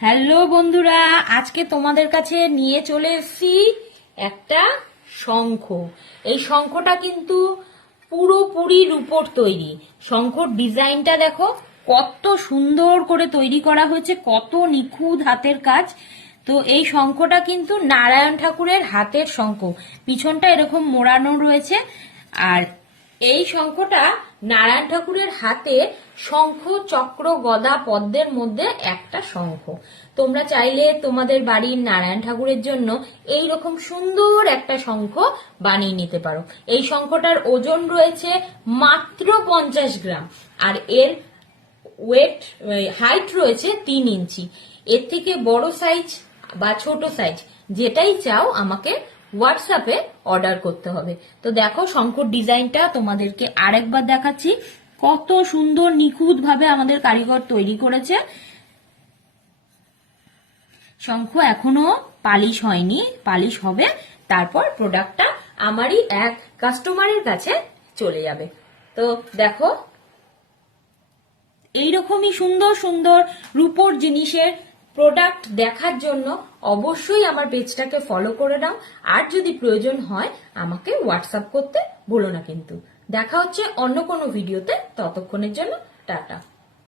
Hello বন্ধুরা, আজকে তোমাদের কাছে নিয়ে চলে এসেছি একটা শঙ্খ। এই শঙ্খটা কিন্তু পুরোপুরি রূপোর তৈরি। শঙ্খর ডিজাইনটা দেখো, কত সুন্দর করে তৈরি করা হয়েছে, কত নিখুঁত হাতের কাজ। তো এই শঙ্খটা কিন্তু নারায়ণ ঠাকুরের হাতের শঙ্খ। পিছনটা এরকম মোড়ানো রয়েছে। আর এই শঙ্খটা নারায়ণ ঠাকুরের হাতে শঙ্খ, চক্র, গদা পদ্মের মধ্যে একটা শঙ্খ। তোমরা চাইলে তোমাদের বাড়ির নারায়ণ ঠাকুরের জন্য এই রকম সুন্দর একটা শঙ্খ বানিয়ে নিতে পারো। এই শঙ্খটার ওজন রয়েছে মাত্র পঞ্চাশ গ্রাম আর এর ওয়েট হাইট রয়েছে তিন ইঞ্চি। এর থেকে বড় সাইজ বা ছোট সাইজ যেটাই চাও আমাকে হোয়াটসঅ্যাপে অর্ডার করতে হবে। তো দেখো, শঙ্কর ডিজাইনটা তোমাদেরকে আরেকবার দেখাচ্ছি। কত সুন্দর নিখুঁত ভাবে আমাদের কারিগর তৈরি করেছে। শঙ্খ এখনও পালিশ হয়নি, পালিশ হবে। তারপর প্রোডাক্টটা আমারই এক কাস্টমারের কাছে চলে যাবে। তো দেখো, এইরকমই সুন্দর সুন্দর রূপোর জিনিসের প্রোডাক্ট দেখার জন্য অবশ্যই আমার পেজটাকে ফলো করে নাও। আর যদি প্রয়োজন হয়, আমাকে হোয়াটসঅ্যাপ করতে ভুলো না কিন্তু। দেখা হচ্ছে অন্য কোনো ভিডিওতে ততক্ষণের জন্য টাটা।